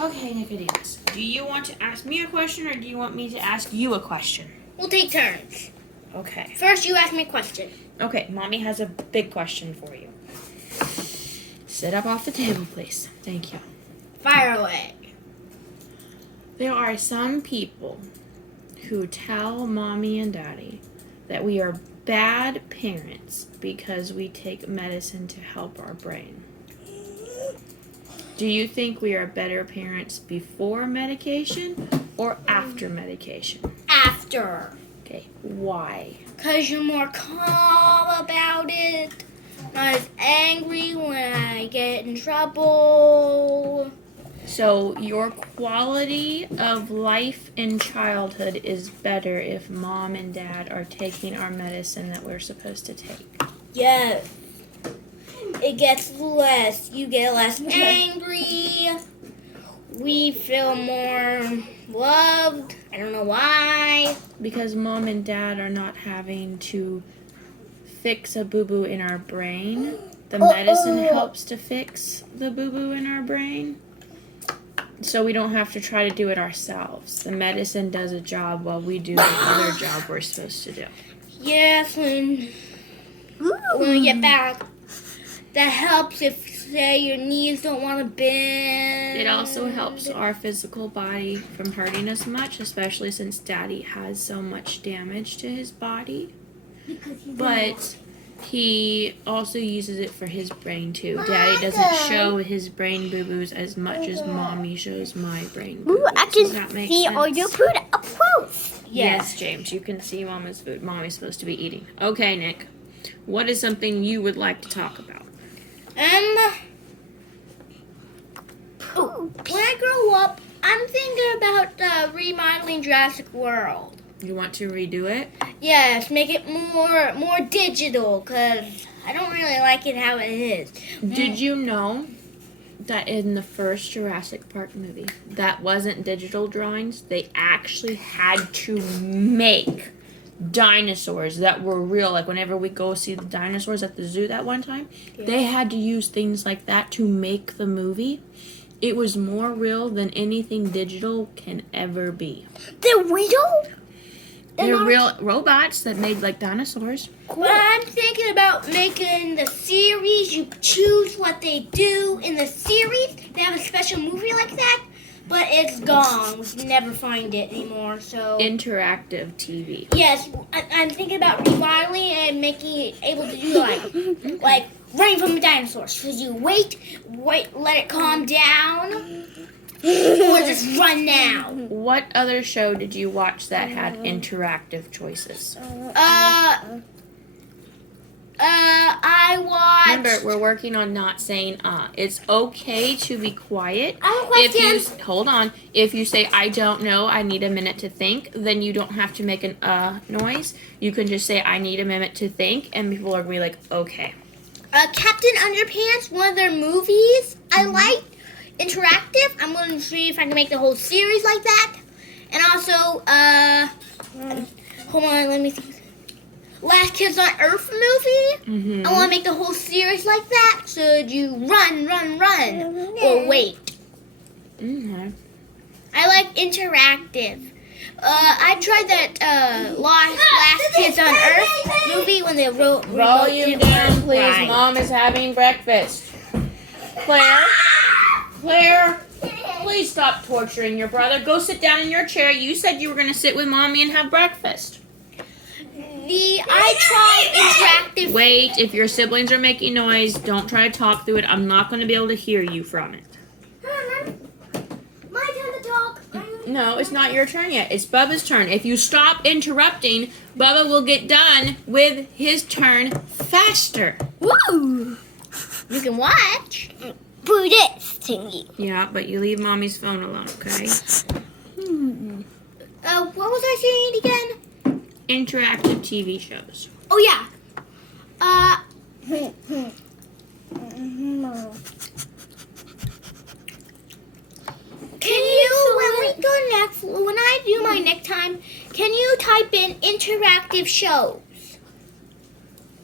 Okay, Nicodemus. Do you want to ask me a question or do you want me to ask you a question? We'll take turns. Okay. First, you ask me a question. Okay, Mommy has a big question for you. Sit up off the table, please. Thank you. Fire away. There are some people who tell Mommy and Daddy that we are bad parents because we take medicine to help our brain. Do you think we are better parents before medication or after medication? After. Okay, why? Because you're more calm about it. Not as angry when I get in trouble. So your quality of life in childhood is better if Mom and Dad are taking our medicine that we're supposed to take. Yes. It gets less. You get less angry. We feel more loved. I don't know why. Because Mom and Dad are not having to fix a boo-boo in our brain. The medicine helps to fix the boo-boo in our brain. So we don't have to try to do it ourselves. The medicine does a job while we do the other job we're supposed to do. Yes, when we get back, that helps if, say, your knees don't want to bend. It also helps our physical body from hurting as much, especially since Daddy has so much damage to his body. But he also uses it for his brain too. Daddy doesn't show his brain boo-boos as much as Mommy shows my brain boo-boos. Ooh, I Does can that make see sense? all your food up close. Yes, James, you can see Mama's food. Mommy's supposed to be eating. Okay, Nick, what is something you would like to talk about? When I grow up, I'm thinking about remodeling Jurassic World. You want to redo it? Yes, make it more digital, because I don't really like it how it is. Did you know that in the first Jurassic Park movie, that wasn't digital drawings? They actually had to make dinosaurs that were real. Like whenever we go see the dinosaurs at the zoo that one time, they had to use things like that to make the movie. It was more real than anything digital can ever be. They're real? They're real robots that made like dinosaurs. Cool. But I'm thinking about making the series. You choose what they do in the series. They have a special movie like that, but it's gone. We can never find it anymore. So Interactive TV. yes, I'm thinking about remodeling and making it able to do like running from the dinosaurs. So you wait, let it calm down. Or just run now. What other show did you watch that had interactive choices? I watched. Remember, we're working on not saying It's okay to be quiet. I have a question. Hold on. If you say I don't know, I need a minute to think, then you don't have to make an noise. You can just say I need a minute to think, and people are gonna be like, okay. Captain Underpants, one of their movies I liked. Interactive. I'm going to see if I can make the whole series like that. And also, hold on, let me think. Last Kids on Earth movie. I want to make the whole series like that. So you run, or wait. Mm-hmm. I like interactive. I tried that Last Kids on Earth movie when they wrote. Volume down, please. Right. Mom is having breakfast. Claire, please stop torturing your brother. Go sit down in your chair. You said you were going to sit with Mommy and have breakfast. I tried interactive. Wait, if your siblings are making noise, don't try to talk through it. I'm not going to be able to hear you from it. My turn to talk. No, it's not your turn yet. It's Bubba's turn. If you stop interrupting, Bubba will get done with his turn faster. Woo! You can watch. Put this thingy. Yeah, but you leave Mommy's phone alone, okay? What was I saying again? Interactive TV shows. Oh yeah. Can you, when I do my next time, can you type in interactive shows?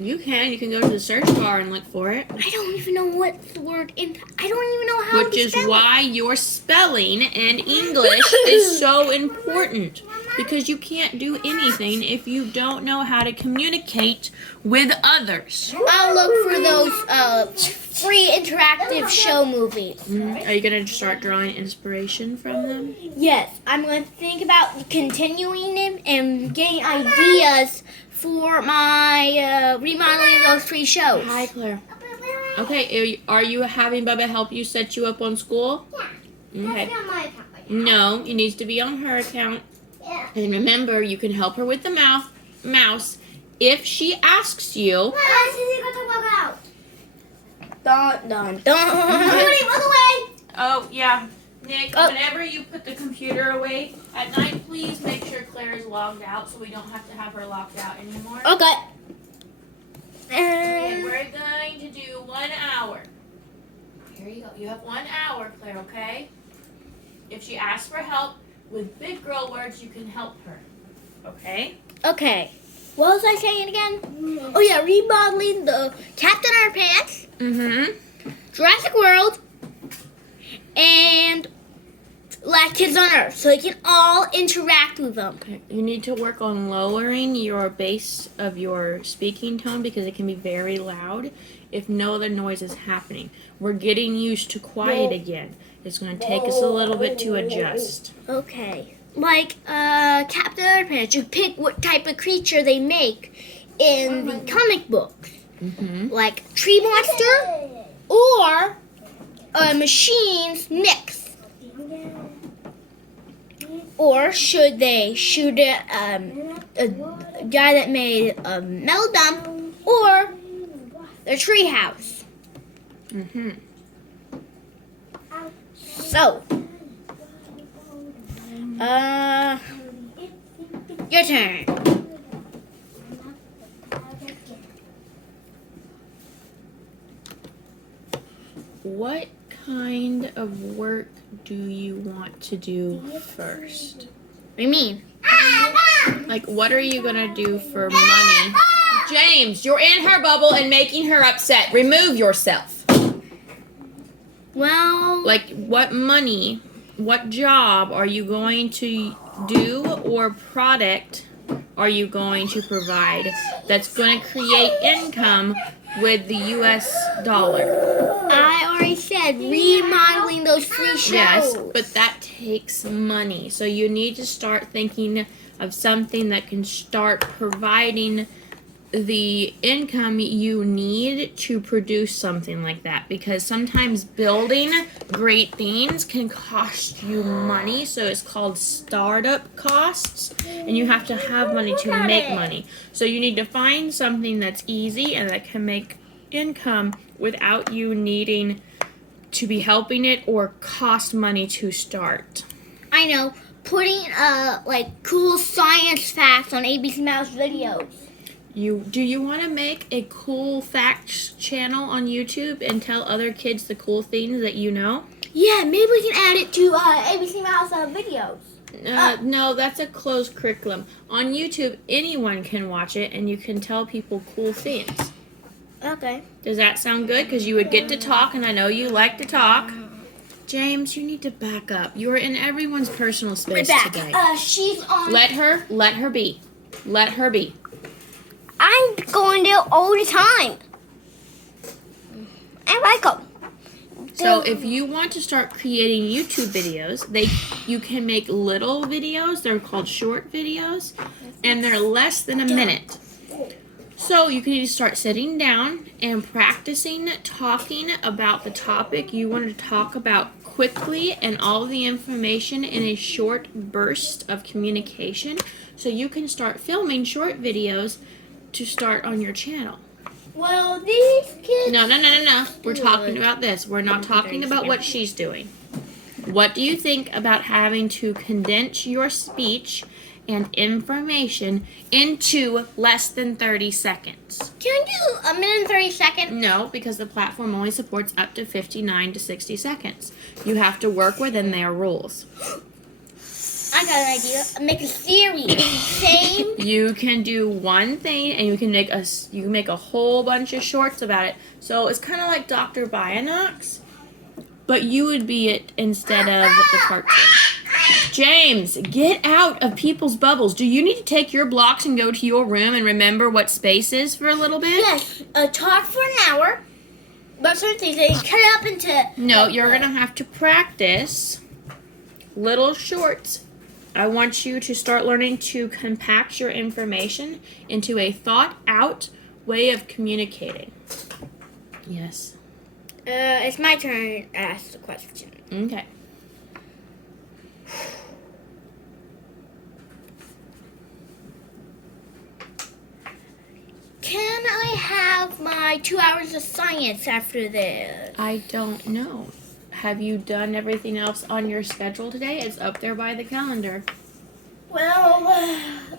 You can go to the search bar and look for it. I don't even know what's the word in. I don't even know how Which to is spell why your spelling and English is so important. Because you can't do anything if you don't know how to communicate with others. I'll look for those free interactive show movies. Are you going to start drawing inspiration from them? Yes, I'm going to think about continuing them and getting ideas for my remodeling of those 3 shows. Hi, Claire. Okay, are you having Bubba help you set you up on school? Yeah. Okay. That's not my account right No, it needs to be on her account. Yeah. And remember, you can help her with the mouse if she asks you. Dun, dun, dun. Oh, yeah. Nick, Oh. whenever you put the computer away at night, please make sure Claire is logged out so we don't have to have her locked out anymore. Okay. And we're going to do 1 hour. Here you go. You have 1 hour, Claire, okay? If she asks for help with big girl words, you can help her. Okay? Okay. What was I saying again? Oh yeah, remodeling the Captain Underpants, Mm-hmm. Jurassic World, and Last Kids on Earth, so they can all interact with them. Okay. You need to work on lowering your bass of your speaking tone because it can be very loud if no other noise is happening. We're getting used to quiet again. It's going to take us a little bit to adjust. Okay. Like Captain Underpants, you pick what type of creature they make in the comic books, Mm-hmm. like tree monster or a machine's mix. Or should they shoot a guy that made a metal dump or the tree house? Mm-hmm. So, your turn. What kind of work do you want to do first? What do you mean? Like, what are you gonna do for money? James, you're in her bubble and making her upset. Remove yourself. Well, Like, what money, what job are you going to do or product are you going to provide that's going to create income with the U.S. dollar? I already said remodeling those 3 shows. Yes, but that takes money. So you need to start thinking of something that can start providing the income you need to produce something like that, because sometimes building great things can cost you money. So it's called startup costs, and you have to have money to make money. So you need to find something that's easy and that can make income without you needing to be helping it or cost money to start. I know. Putting like cool science facts on ABC Mouse videos. Do you want to make a cool facts channel on YouTube and tell other kids the cool things that you know? Yeah, maybe we can add it to ABC Mouse videos. No, that's a closed curriculum. On YouTube, anyone can watch it and you can tell people cool things. Okay. Does that sound good? Because you would get to talk, and I know you like to talk. James, you need to back up. You're in everyone's personal space today. She's on. Let her be. Let her be. I'm going there all the time. I like them. So if you want to start creating YouTube videos, you can make little videos. They're called short videos, and they're less than a minute. So you can either start sitting down and practicing talking about the topic you want to talk about quickly and all the information in a short burst of communication. So you can start filming short videos to start on your channel. Well, these kids. No. We're talking about this. We're not talking about what she's doing. What do you think about having to condense your speech and information into less than 30 seconds? Can I do a minute and 30 seconds? No, because the platform only supports up to 59 to 60 seconds. You have to work within their rules. I got an idea. Make a series. Same. You can do one thing, and you can make a whole bunch of shorts about it. So it's kind of like Dr. Bionox, but you would be it instead of the cartoon. James, get out of people's bubbles. Do you need to take your blocks and go to your room and remember what space is for a little bit? Yes. Talk for an hour. But certain things they cut it up into. No, you're gonna have to practice little shorts. I want you to start learning to compact your information into a thought-out way of communicating. Yes. It's my turn to ask the question. Okay. Can I have my 2 hours of science after this? I don't know. Have you done everything else on your schedule today? It's up there by the calendar. Well,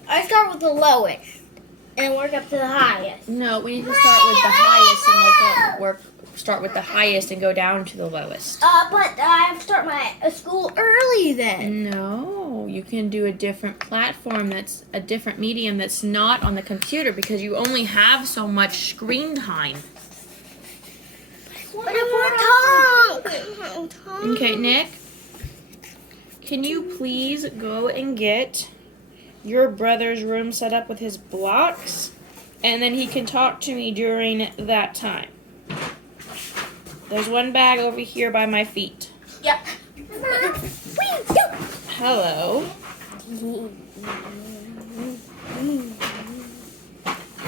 I start with the lowest and work up to the highest. No, we need to start with the highest and start with the highest and go down to the lowest. But I have to start my school early then. No, you can do a different platform that's a different medium that's not on the computer because you only have so much screen time. But if we're talking. Okay, Nick, can you please go and get your brother's room set up with his blocks, and then he can talk to me during that time. There's one bag over here by my feet. Yep. Hello.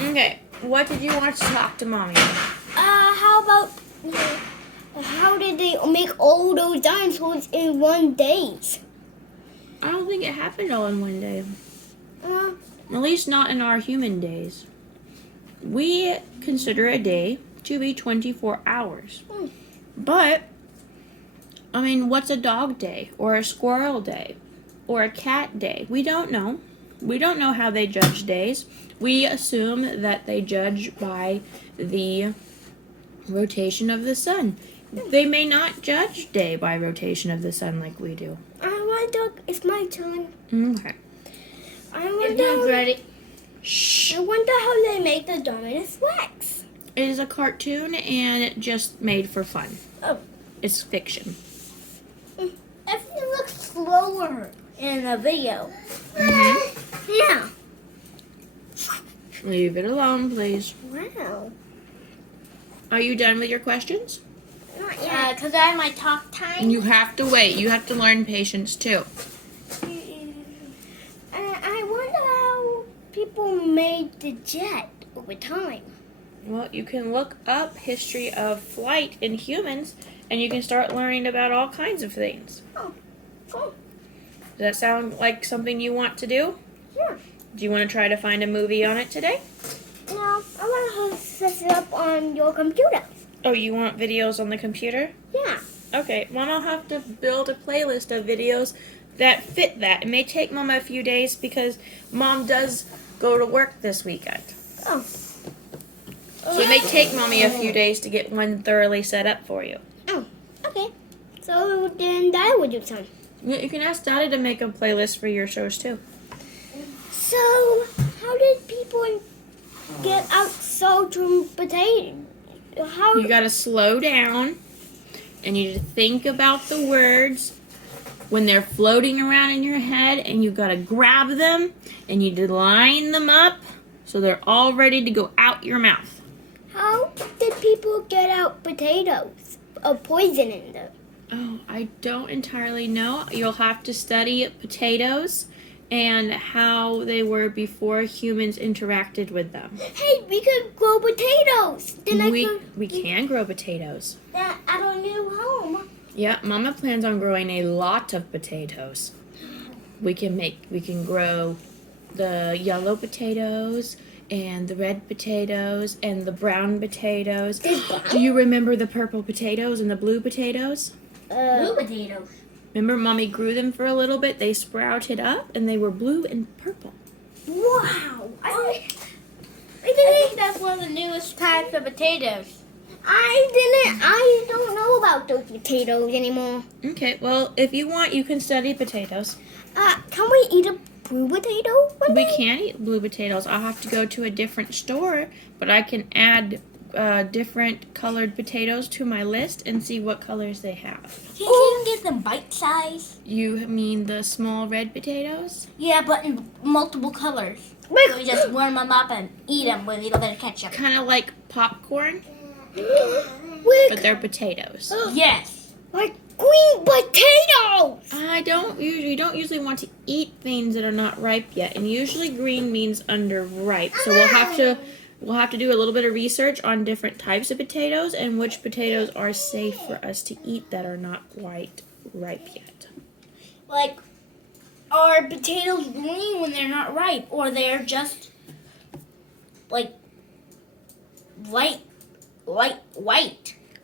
Okay, what did you want to talk to Mommy about? How about how did they make all those dinosaurs in 1 day? I don't think it happened all in one day. At least not in our human days. We consider a day to be 24 hours. But, I mean, what's a dog day? Or a squirrel day? Or a cat day? We don't know. We don't know how they judge days. We assume that they judge by the rotation of the sun. They may not judge day by rotation of the sun like we do. It's my turn. Okay. Ready? Shh. I wonder how they make the Dominus Rex. It is a cartoon and just made for fun. Oh. It's fiction. Everything looks slower in the video. Yeah. Leave it alone, please. Wow. Are you done with your questions? Not yet. Because I have my talk time. You have to wait. You have to learn patience too. I wonder how people made the jet over time. Well, you can look up history of flight in humans, and you can start learning about all kinds of things. Oh, cool. Does that sound like something you want to do? Yeah. Do you want to try to find a movie on it today? No, I want to set it up on your computer. Oh, you want videos on the computer? Yeah. Okay, Mom, I'll have to build a playlist of videos that fit that. It may take Mom a few days because Mom does go to work this weekend. Oh. So it may take Mommy a few days to get one thoroughly set up for you. Oh, okay. So then Dad would do some. You can ask Daddy to make a playlist for your shows too. So, how did people get out salt from potatoes? How? You gotta slow down, and you need to think about the words when they're floating around in your head, and you gotta grab them, and you need to line them up so they're all ready to go out your mouth. How did people get out potatoes? Poison in them. Oh, I don't entirely know. You'll have to study potatoes and how they were before humans interacted with them. Hey, we could grow potatoes. Then We can grow potatoes. At our new home. Yeah, Mama plans on growing a lot of potatoes. We can grow the yellow potatoes and the red potatoes and the brown potatoes. Do you remember the purple potatoes and the blue potatoes? Blue potatoes. Remember Mommy grew them for a little bit, they sprouted up, and they were blue and purple. Wow. I think that's one of the newest types of potatoes. I don't know about those potatoes anymore. Okay, well, if you want, you can study potatoes. Can we eat a blue potato one We day? can eat blue potatoes. I'll have to go to a different store, but I can add different colored potatoes to my list and see what colors they have. Can you get them bite size? You mean the small red potatoes? Yeah, but in multiple colors. So we just warm them up and eat them with a little bit of ketchup. Kind of like popcorn, but they're potatoes. Yes. Like green potatoes. I don't usually want to eat things that are not ripe yet, and usually green means underripe. So we'll have to do a little bit of research on different types of potatoes and which potatoes are safe for us to eat that are not quite ripe yet. Like, are potatoes green when they're not ripe, or they're just like white?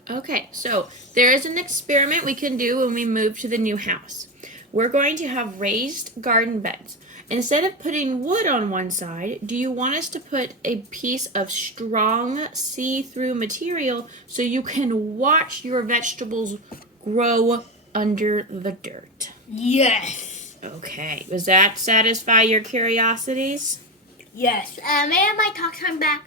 Okay, so there is an experiment we can do when we move to the new house. We're going to have raised garden beds. Instead of putting wood on one side, do you want us to put a piece of strong see-through material so you can watch your vegetables grow under the dirt? Yes. Okay, does that satisfy your curiosities? Yes. May I have my talk time back?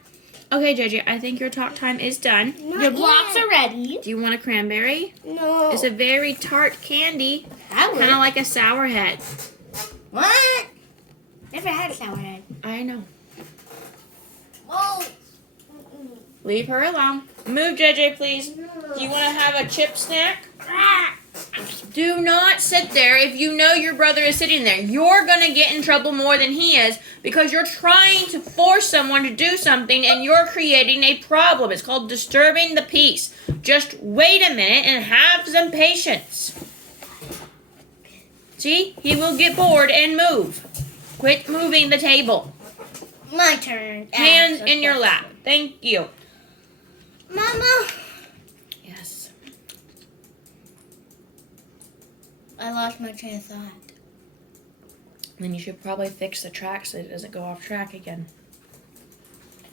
Okay, JJ, I think your talk time is done. Your blocks are ready. Do you want a cranberry? No. It's a very tart candy, kind of like a sour head. What? Never had a sour head. I know. Oh. Leave her alone. Move, JJ, please. Do you want to have a chip snack? Do not sit there if you know your brother is sitting there. You're going to get in trouble more than he is because you're trying to force someone to do something and you're creating a problem. It's called disturbing the peace. Just wait a minute and have some patience. See? He will get bored and move. Quit moving the table. My turn. Hands in your lap. Thank you. Mama. Yes. I lost my train of thought. Then you should probably fix the track so it doesn't go off track again.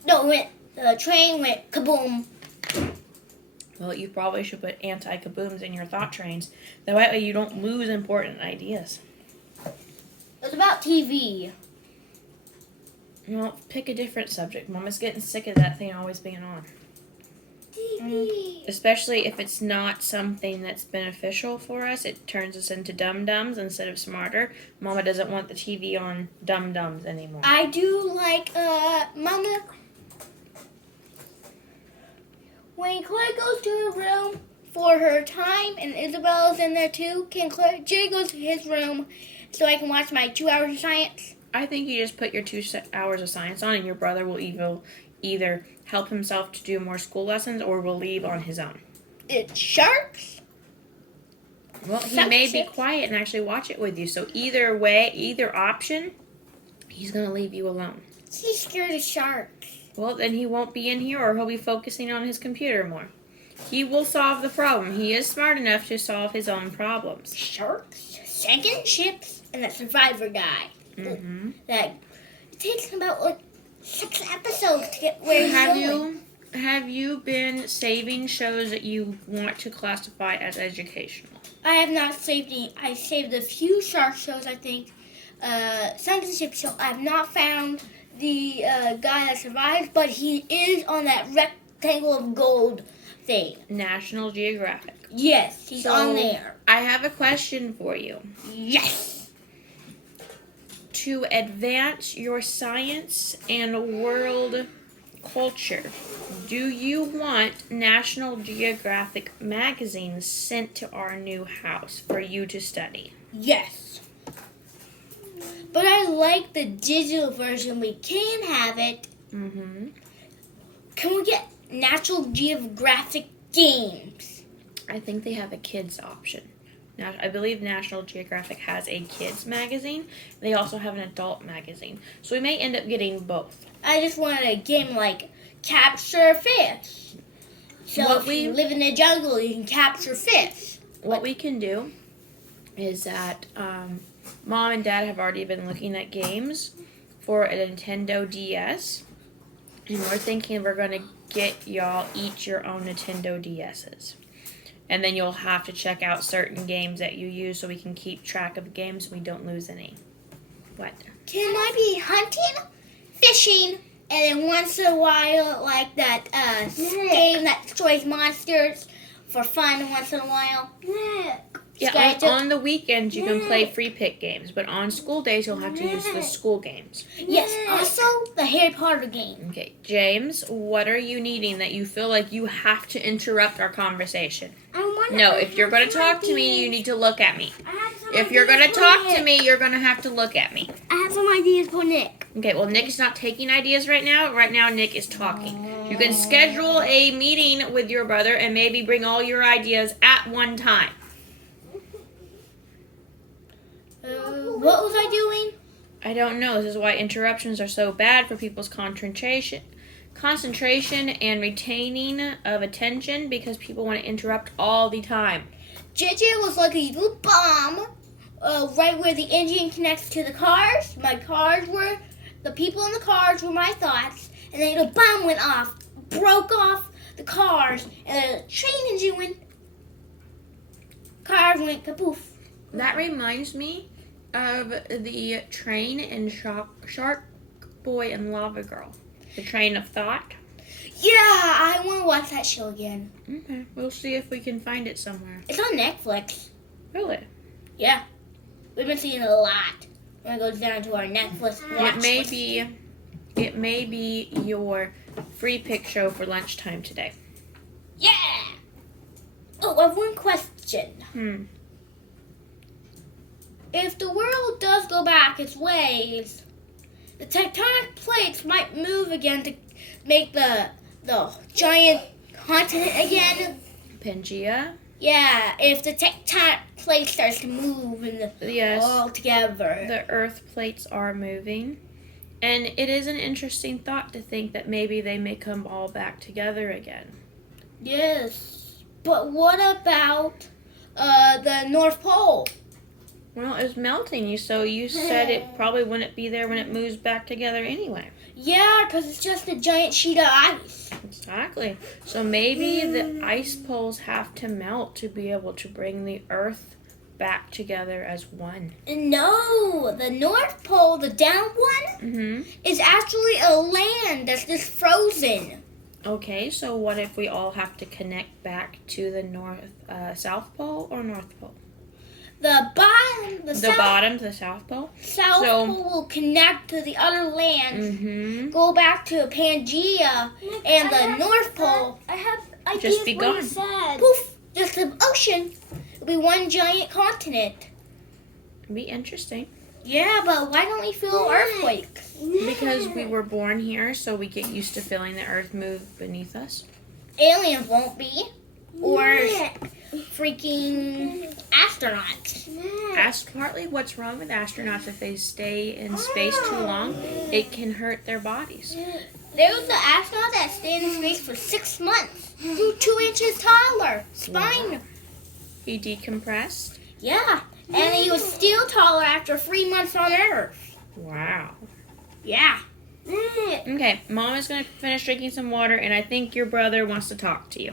No, the train went kaboom. Well, you probably should put anti-kabooms in your thought trains. That way you don't lose important ideas. It was about TV. Well, pick a different subject. Mama's getting sick of that thing always being on. TV. Especially if it's not something that's beneficial for us. It turns us into dum-dums instead of smarter. Mama doesn't want the TV on dum-dums anymore. I do like, Mama. When Claire goes to her room for her time, and Isabella's in there too, Jay goes to his room so I can watch my 2 hours of science? I think you just put your 2 hours of science on and your brother will either help himself to do more school lessons or will leave on his own. It's sharks? Well, he may be quiet and actually watch it with you. So either way, either option, he's going to leave you alone. He's scared of sharks. Well, then he won't be in here or he'll be focusing on his computer more. He will solve the problem. He is smart enough to solve his own problems. Sharks, second ships, and that survivor guy. Mm-hmm. That it takes him about 6 episodes to get where he's going. Have you been saving shows that you want to classify as educational? I have not saved any. I saved a few shark shows, I think. Sunken Ship show. I have not found the guy that survived, but he is on that rectangle of gold thing. National Geographic. Yes, he's on there. I have a question for you. Yes. To advance your science and world culture, do you want National Geographic magazines sent to our new house for you to study? Yes. But I like the digital version. We can have it. Mm-hmm. Can we get National Geographic games? I think they have a kids option. Now, I believe National Geographic has a kids magazine. They also have an adult magazine. So we may end up getting both. I just wanted a game like capture fish. So if you live in the jungle, you can capture fish. What we can do is that Mom and Dad have already been looking at games for a Nintendo DS. And we're thinking we're going to get y'all each your own Nintendo DS's. And then you'll have to check out certain games that you use so we can keep track of games so we don't lose any. What? Can I be hunting, fishing, and then once in a while, like that game that destroys monsters for fun once in a while? Yeah, on the weekends you can play free pick games, but on school days you'll have to use the school games. Yes, also the Harry Potter game. Okay, James, what are you needing that you feel like you have to interrupt our conversation? No, if you're going to talk to me, you need to look at me. If you're going to talk to me, you're going to have to look at me. I have some ideas for Nick. Okay, well, Nick is not taking ideas right now. Right now, Nick is talking. You can schedule a meeting with your brother and maybe bring all your ideas at one time. What was I doing? I don't know. This is why interruptions are so bad for people's concentration and retaining of attention, because people want to interrupt all the time. JJ was like a little bomb right where the engine connects to the cars. The people in the cars were my thoughts, and then the bomb went off, broke off the cars, and the train engine went, cars went kapoof. That reminds me of the train in Shark Boy and Lava Girl. The Train of Thought. Yeah, I want to watch that show again. Okay, we'll see if we can find it somewhere. It's on Netflix. Really? Yeah. We've been seeing it a lot. When it goes down to our Netflix. It may be your free pick show for lunchtime today. Yeah! Oh, I have one question. If the world does go back its ways, the tectonic plates might move again to make the giant continent again. Pangea? Yeah, if the tectonic plate starts to move and Yes. all together. The Earth plates are moving. And it is an interesting thought to think that maybe they may come all back together again. Yes. But what about the North Pole? Well, it's melting, so you said it probably wouldn't be there when it moves back together anyway. Yeah, because it's just a giant sheet of ice. Exactly. So maybe the ice poles have to melt to be able to bring the Earth back together as one. No, the North Pole, the down one, is actually a land that's just frozen. Okay, so what if we all have to connect back to the South Pole or North Pole? The bottom, the South Pole? South Pole will connect to the other land, go back to Pangea, and the North Pole, I have ideas just be what you gone. said. poof, just the ocean. It'll be one giant continent. It'd be interesting. Yeah, but why don't we feel earthquakes? Because we were born here, so we get used to feeling the Earth move beneath us. Aliens won't be. Or freaking astronauts. Partly what's wrong with astronauts, if they stay in space too long, it can hurt their bodies. There was an astronaut that stayed in space for 6 months. Grew 2 inches taller. Spine. Wow. He decompressed? Yeah. And he was still taller after 3 months on Earth. Wow. Yeah. Okay, Mom is going to finish drinking some water, and I think your brother wants to talk to you.